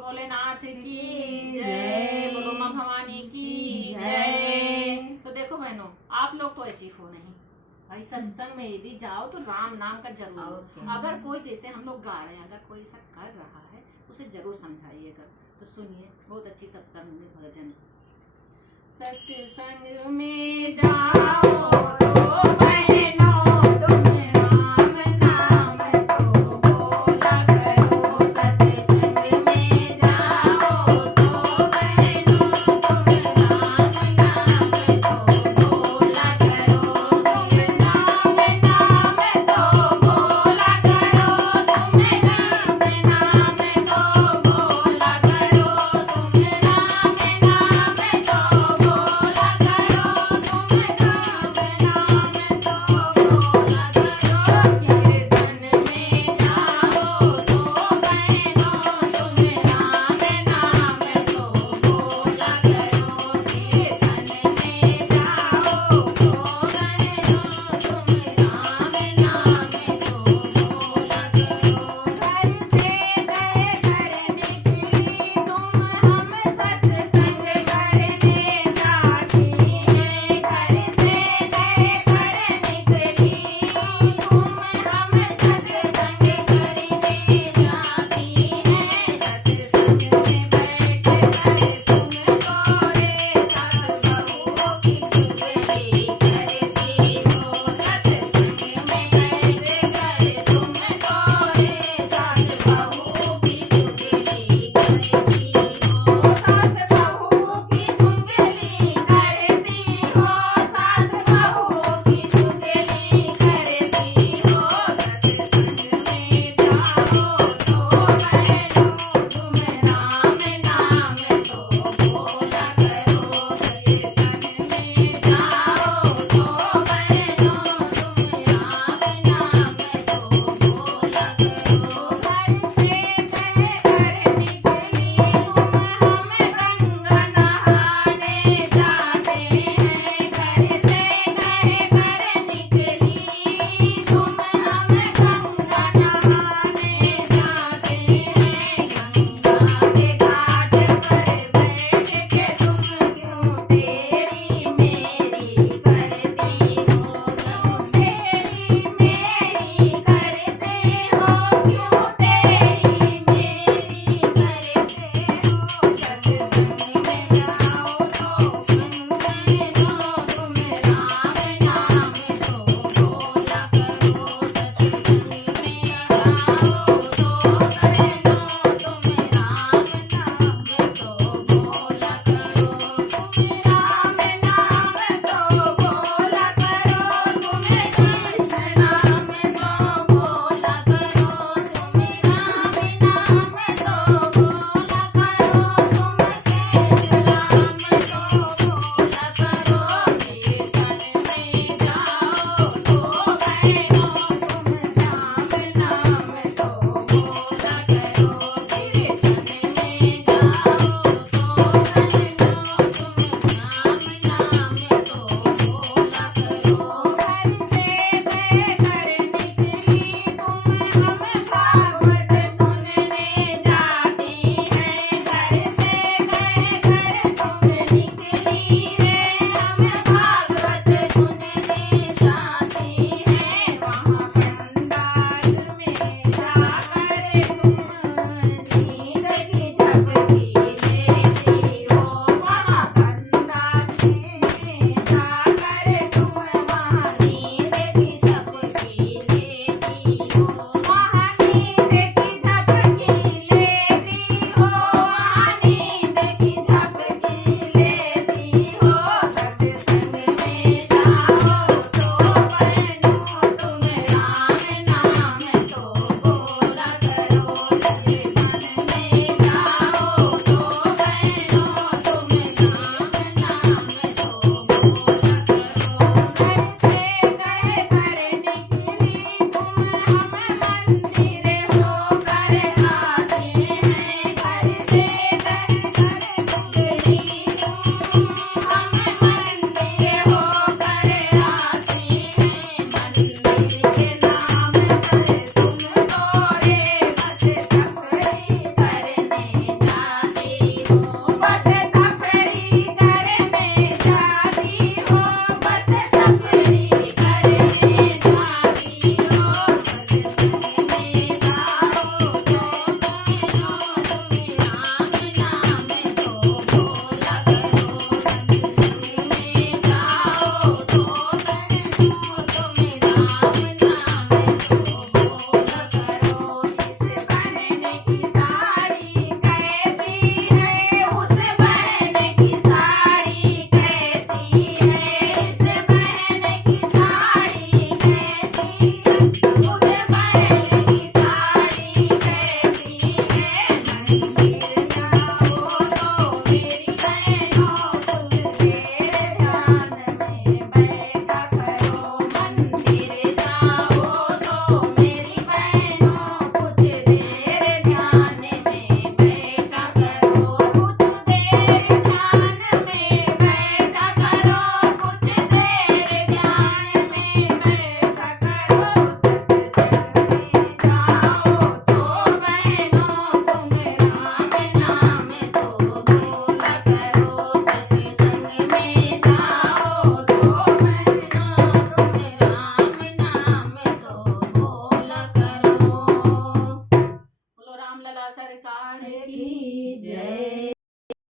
भोलेनाथ की जय, बोलो माँ भवानी की जय। तो देखो बहनों, आप लोग तो ऐसे हो नहीं भाई, सत्संग में यदि जाओ तो राम नाम का जरूर। अगर कोई जैसे हम लोग गा रहे हैं, अगर कोई ऐसा कर रहा है तो उसे जरूर समझाइएगा। तो सुनिए, बहुत अच्छी सत्संग में भजन। सत्संग में जाओ तो बहनों तुम राम नाम तो बोला करो। सत्संग में जाओ तो बहनों तुम राम नाम तो बोला करो। तुम राम नाम तो बोला करो। तुम राम नाम तो बोला करो। तुम राम नाम तो बोला मंदिर होकर आते हैं घर से।